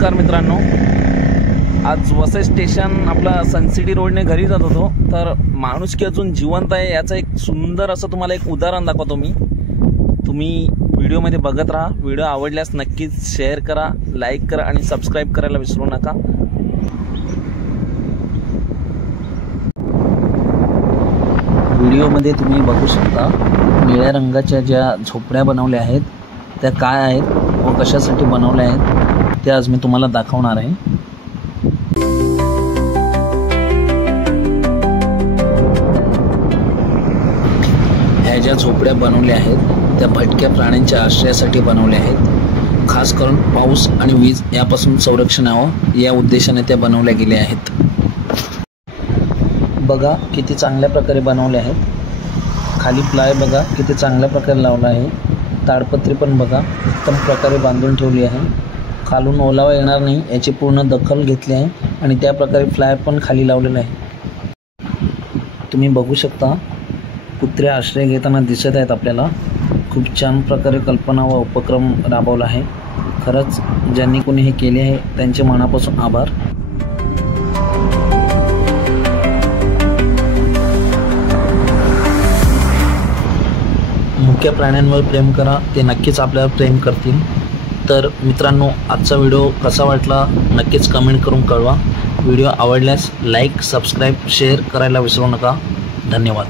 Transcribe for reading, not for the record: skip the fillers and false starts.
नमस्कार मित्रांनो, आज वसई स्टेशन आपला सनसिटी रोडने घरी जात होतो। तर माणुसकी अजून जिवंत आहे याचं एक सुंदर असं तुम्हाला एक उदाहरण दाखवतो मी। तुम्ही व्हिडिओमध्ये बघत राहा। व्हिडिओ आवडल्यास नक्कीच शेअर करा, लाईक करा आणि सबस्क्राईब करायला विसरू नका। व्हिडिओमध्ये तुम्ही बघू शकता निळ्या रंगाच्या ज्या झोपड्या बनवल्या आहेत त्या काय आहेत व कशासाठी बनवल्या आहेत ते आज मी तुम्हाला दाखवणार आहे। ह्या ज्या झोपड्या बनवल्या आहेत त्या भटक्या प्राण्यांच्या आश्रयासाठी बनवल्या आहेत। खास करून पाऊस आणि वीज यापासून संरक्षण व्हावं या उद्देशाने त्या बनवल्या गेल्या आहेत। बघा किती चांगल्या प्रकारे बनवले आहेत। खाली प्लाय बघा किती चांगल्या प्रकारे लावला आहे। ताडपत्री पण बघा उत्तम प्रकारे बांधून ठेवली आहे। खालून ओलावा येणार नाही याची पूर्ण दखल घेतली आहे आणि त्या प्रकारे फ्लाय पण खाली लावलेला आहे। तुम्ही बघू शकता कुत्रे आश्रय घेताना दिसत आहेत आपल्याला। खूप छान प्रकारे कल्पना व उपक्रम राबवला आहे। खरंच ज्यांनी कोणी हे केले आहे त्यांचे मनापासून आभार। मुख्य प्राण्यांवर प्रेम करा, ते नक्कीच आपल्यावर प्रेम करतील। तर मित्रांनो, आजचा व्हिडिओ कसा वाटला नक्कीच कमेंट करून कळवा। व्हिडिओ आवडल्यास लाईक, सबस्क्राईब, शेअर करायला विसरू नका। धन्यवाद।